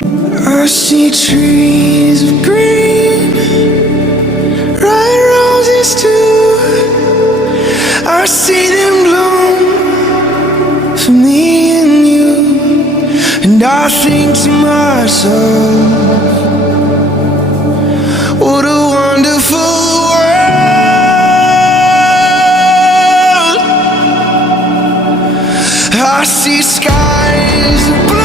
I see trees of green, red roses too. I see them bloom for me and you. And I think to myself, what a wonderful world. I see skies of blue,